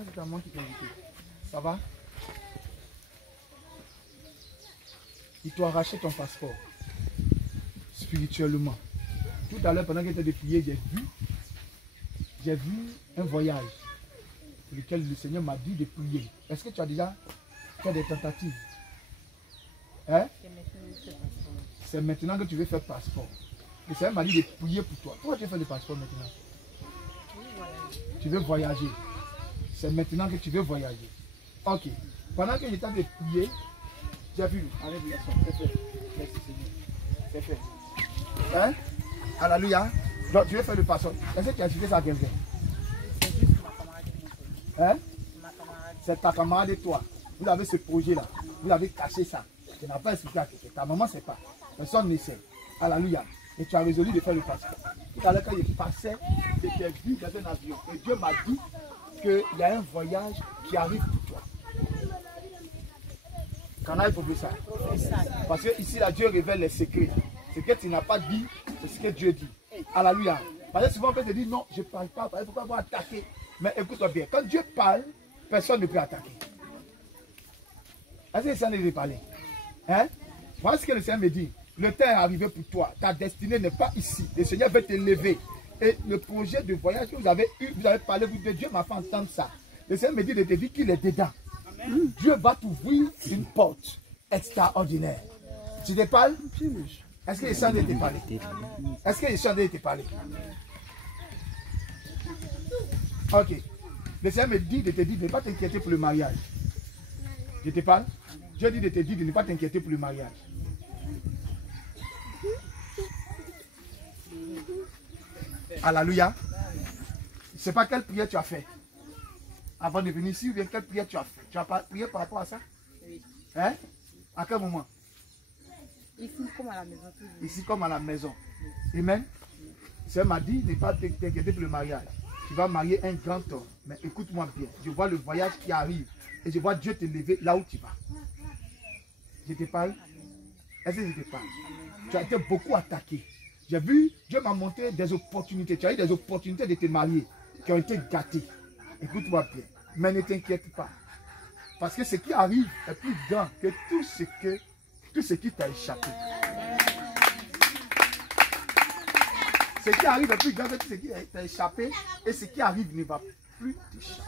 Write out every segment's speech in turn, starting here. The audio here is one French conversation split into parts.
Ah, c'est ta maman qui t'a invité. Ça va? Il t'a arraché ton passeport. Spirituellement. Tout à l'heure, pendant qu'il était de prier, j'ai vu un voyage pour lequel le Seigneur m'a dit de prier. Est-ce que tu as déjà fait des tentatives? Hein? C'est maintenant que tu veux faire passeport. Le Seigneur m'a dit de prier pour toi. Pourquoi tu veux faire le passeport maintenant? Tu veux voyager. C'est maintenant que tu veux voyager. Ok. Pendant que j'étais en train de prier, j'ai vu. Alléluia. C'est fait. Merci Seigneur. C'est fait. Hein? Alléluia. Donc tu veux faire le passeport. Est-ce que tu as expliqué ça à quelqu'un? C'est juste ma camarade. Hein? Ma camarade. C'est ta camarade et toi. Vous avez ce projet-là. Vous avez caché ça. Tu n'as pas expliqué à quelqu'un. Ta maman ne sait pas. Personne ne sait. Alléluia. Et tu as résolu de faire le passeport. Tout à l'heure, quand je passais, j'étais vu dans un avion. Et Dieu m'a dit qu'il y a un voyage qui arrive pour toi. Qu'en a pour ça? Parce que ici, là, Dieu révèle les secrets. Ce que tu n'as pas dit, c'est ce que Dieu dit. Alléluia. Parce que souvent, on peut te dire non, je ne parle pas. Il ne faut pas attaquer. Mais écoute-toi bien. Quand Dieu parle, personne ne peut attaquer. Est-ce que le Seigneur veut parler? Hein? Voilà ce que le Seigneur me dit. Le temps est arrivé pour toi. Ta destinée n'est pas ici. Le Seigneur veut t'élever. Et le projet de voyage que vous avez eu, vous avez parlé, Dieu m'a fait entendre ça. Le Seigneur me dit de te dire qu'il est dedans. Amen. Dieu va t'ouvrir une porte extraordinaire. Tu te parles? Est-ce que le Seigneur te parle? Est-ce que le Seigneur te parle? Ok. Le Seigneur me dit de te dire de ne pas t'inquiéter pour le mariage. Je te parle? Dieu dit de te dire de ne pas t'inquiéter pour le mariage. Alléluia. Je ne sais pas quelle prière tu as fait. Avant de venir ici, ou bien quelle prière tu as fait. Tu as prié par rapport à ça? Oui. Hein? À quel moment? Ici comme à la maison. Ici comme à la maison. Amen. Ça m'a dit de ne pas t'inquiéter pour le mariage. Tu vas marier un grand homme. Mais écoute-moi bien. Je vois le voyage qui arrive. Et je vois Dieu te lever là où tu vas. Je te parle? Est-ce que je te parle? Tu as été beaucoup attaqué. J'ai vu, Dieu m'a montré des opportunités. Tu as eu des opportunités de te marier qui ont été gâtées. Écoute-moi bien. Mais ne t'inquiète pas. Parce que ce qui arrive est plus grand que tout ce qui t'a échappé. Ce qui arrive est plus grand que tout ce qui t'a échappé. Et ce qui arrive ne va plus t'échapper.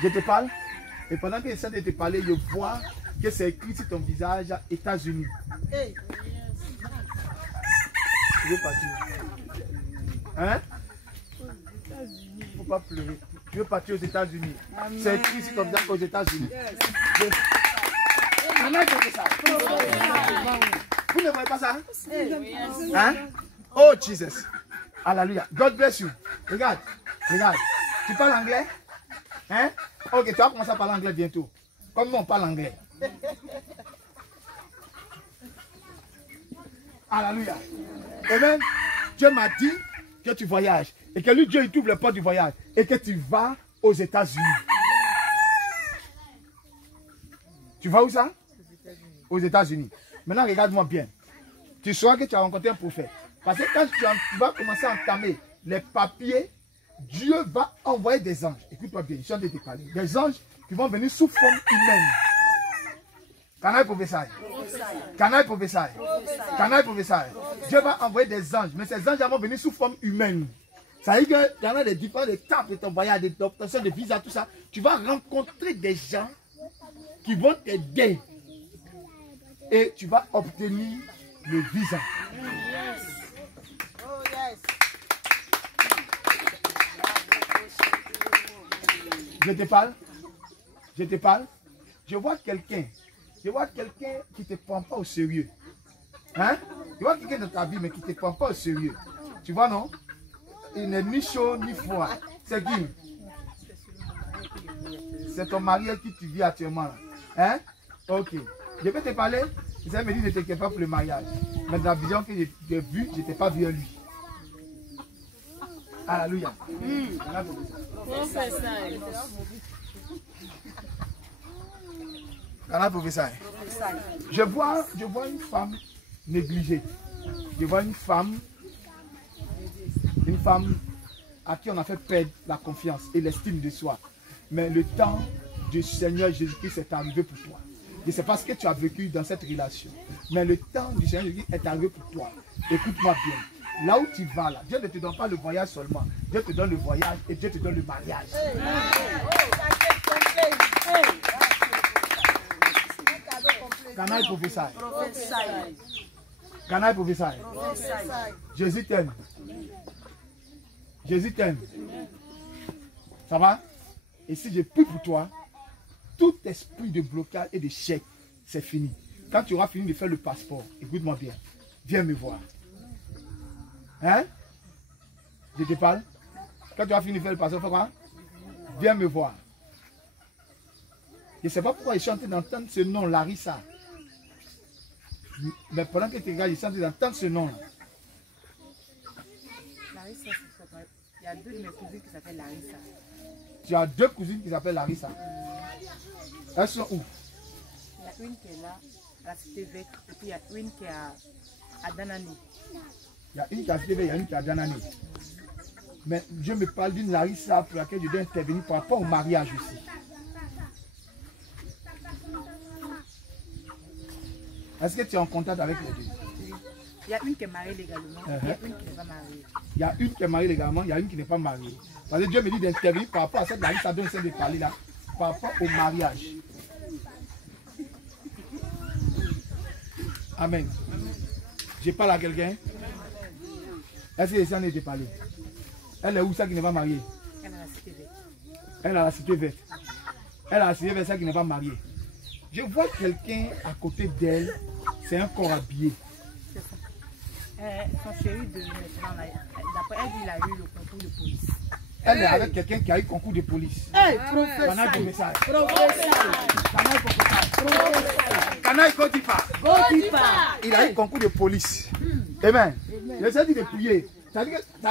Je te parle. Et pendant que j'essaie de te parler, je vois que c'est écrit sur ton visage États-Unis. Hey. Tu veux partir? Hein? Il ne faut pas pleurer. Tu veux partir aux États-Unis. C'est écrit sur ton visage aux États-Unis. Vous ne voyez pas ça? Hein? Oh Jesus. Alléluia. God bless you. Regarde. Regarde. Tu parles anglais? Hein? Ok, tu vas commencer à parler anglais bientôt. Comme nous on parle anglais. Alléluia. Amen. Dieu m'a dit que tu voyages. Et que lui, Dieu, il t'ouvre le port du voyage. Et que tu vas aux États-Unis. Tu vas où ça? Aux États-Unis. Maintenant, regarde-moi bien. Tu sauras que tu as rencontré un prophète. Parce que quand tu vas commencer à entamer les papiers, Dieu va envoyer des anges. Écoute-moi bien, je suis en train de te parler. Des anges qui vont venir sous forme humaine. Can I prophesy? Can I prophesy? Can I prophesy? Dieu va envoyer des anges, mais ces anges vont venir sous forme humaine. Ça veut dire qu'il y en a des différentes étapes de ton voyage, d'obtention de visa, tout ça. Tu vas rencontrer des gens qui vont t'aider. Et tu vas obtenir le visa. Je te parle. Je te parle. Je vois quelqu'un. Je vois quelqu'un qui ne te prend pas au sérieux. Hein? Je vois quelqu'un dans ta vie, mais qui ne te prend pas au sérieux. Tu vois, non? Il n'est ni chaud ni froid. C'est qui? C'est ton mari avec qui tu vis actuellement. Hein? Ok. Je vais te parler. Ça me dit ne t'inquiète pas pour le mariage. Mais dans la vision que j'ai vue, je ne t'ai pas vu en lui. Alléluia. Je vois une femme négligée. Je vois une femme à qui on a fait perdre la confiance et l'estime de soi. Mais le temps du Seigneur Jésus-Christ est arrivé pour toi. Je ne sais pas ce que tu as vécu dans cette relation. Mais le temps du Seigneur Jésus-Christ est arrivé pour toi. Écoute-moi bien. Là où tu vas, là, Dieu ne te donne pas le voyage seulement. Dieu te donne le voyage et Dieu te donne le mariage. Can I prophesy? Can I prophesy? Jésus t'aime. Jésus t'aime. Ça va? Et si je prie pour toi, tout esprit de blocage et d'échec, c'est fini. Quand tu auras fini de faire le passeport, écoute-moi bien, viens me voir. Hein? Je te parle? Quand tu auras fini de faire le passeport, fais quoi? Viens me voir. Je ne sais pas pourquoi je suis en train d'entendre ce nom, Larissa. Mais pendant que tu regardes, je suis en train d'entendre ce nom-là. Larissa, il y a 2 de mes cousines qui s'appellent Larissa. Tu as 2 cousines qui s'appellent Larissa. Elles sont où? Il y a une qui est là, à la cité verte, et puis il y a une qui est à Danani. Il y a une qui est à cité verte, il y a une qui est à Danani. Mais je me parle d'une Larissa pour laquelle je dois intervenir par rapport au mariage aussi. Est-ce que tu es en contact avec les deux? Il y a une qui est mariée légalement, il y a une qui n'est pas mariée. Il y a une qui est mariée légalement, il y a une qui n'est pas mariée. Parce que Dieu me dit d'intervenir par rapport à cette Larissa dont j'essaie de parler là, par rapport au mariage. Amen. Je parle à quelqu'un. Est-ce que j'essaie de parler? Elle est où, ça qui n'est pas mariée? Elle est à la cité verte. Elle est à la cité verte. Elle est à la cité verte, ça qui n'est pas mariée. Je vois quelqu'un à côté d'elle, c'est un corps habillé. C'est ça. Son chéri de maintenant, d'après elle, il a eu le concours de police. Elle est avec quelqu'un qui a eu concours de police. Hey, professeur. Canal de message. Professeur. Canal Gotipa. Il a eu concours de police. Amen. J'essaie de prier. Ça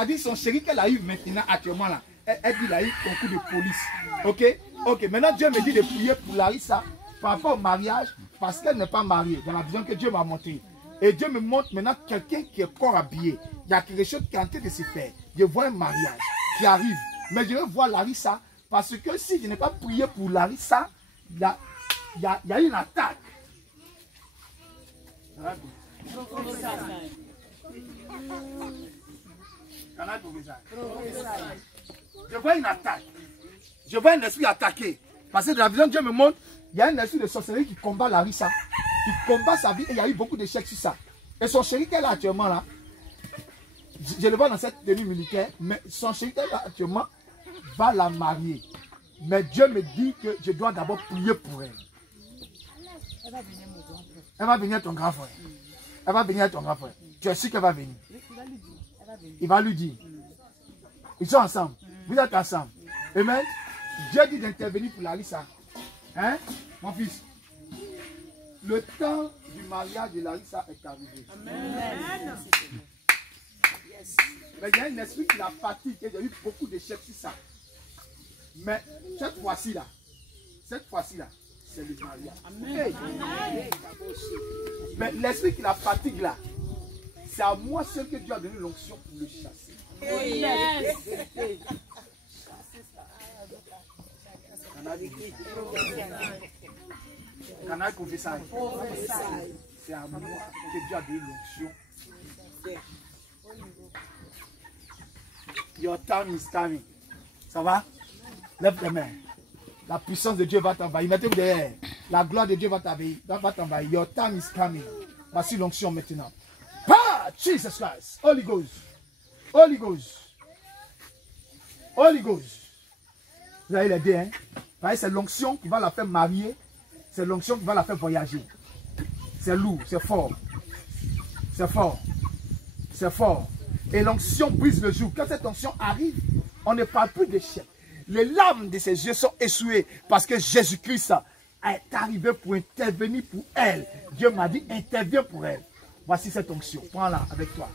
dit son chéri qu'elle a eu maintenant, actuellement là. Elle dit qu'il a eu concours de police. Ok? Ok. Maintenant Dieu me dit de prier pour Larissa par rapport au mariage parce qu'elle n'est pas mariée. Dans la vision que Dieu m'a montrée. Et Dieu me montre maintenant quelqu'un qui est corps habillé. Il y a quelque chose qui est en train de se faire. Je vois un mariage qui arrive. Mais je veux voir Larissa parce que si je n'ai pas prié pour Larissa, il y a une attaque. Je vois une attaque. Je vois un esprit attaqué. Parce que dans la vision Dieu me montre, il y a un esprit de sorcellerie qui combat Larissa, qui combat sa vie et il y a eu beaucoup d'échecs sur ça. Et son chéri qu'elle a actuellement là, je le vois dans cette tenue militaire, mais son chéri qu'elle a actuellement va la marier. Mais Dieu me dit que je dois d'abord prier pour elle. Elle va venir mon grand frère. Elle va venir ton grand frère. Elle va venir ton grand frère. Tu es sûr qu'elle va venir? Il va lui dire. Elle va venir. Il va lui dire. Ils sont ensemble. Vous êtes ensemble. Amen. Dieu dit d'intervenir pour Larissa. Hein, mon fils? Le temps du mariage de Larissa est arrivé. Amen. Mais il y a un esprit qui la fatigue et il y a eu beaucoup d'échecs sur ça. Mais cette fois-ci là, c'est le mariage. Hey. Mais l'esprit qui la fatigue là, c'est à moi seul que Dieu a donné l'onction pour le chasser. Canal confessant. C'est à moi que Dieu a donné l'onction. Your time is coming. Ça va? Lève les mains. La puissance de Dieu va t'envahir. Mettez-vous derrière. La gloire de Dieu va t'envahir. Your time is coming. Voici l'onction maintenant. Ah, Jesus Christ. Holy Ghost. Holy Ghost. Holy Ghost. Vous allez l'aider, hein? C'est l'onction qui va la faire marier. C'est l'onction qui va la faire voyager. C'est lourd, c'est fort. C'est fort. C'est fort. Et l'onction brise le jour. Quand cette onction arrive, on ne parle plus d'échec. Les larmes de ses yeux sont essuyées parce que Jésus-Christ est arrivé pour intervenir pour elle. Dieu m'a dit, interviens pour elle. Voici cette onction. Prends-la avec toi.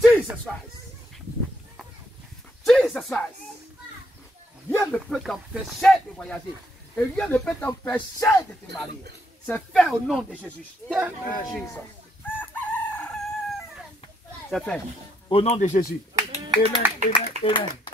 Jesus Christ. Jesus Christ. Rien ne peut t'empêcher de voyager. Et rien ne peut t'empêcher de te marier. C'est fait au nom de Jésus. Thank you, Jesus. C'est fait au nom de Jésus. Amen. Amen. Amen.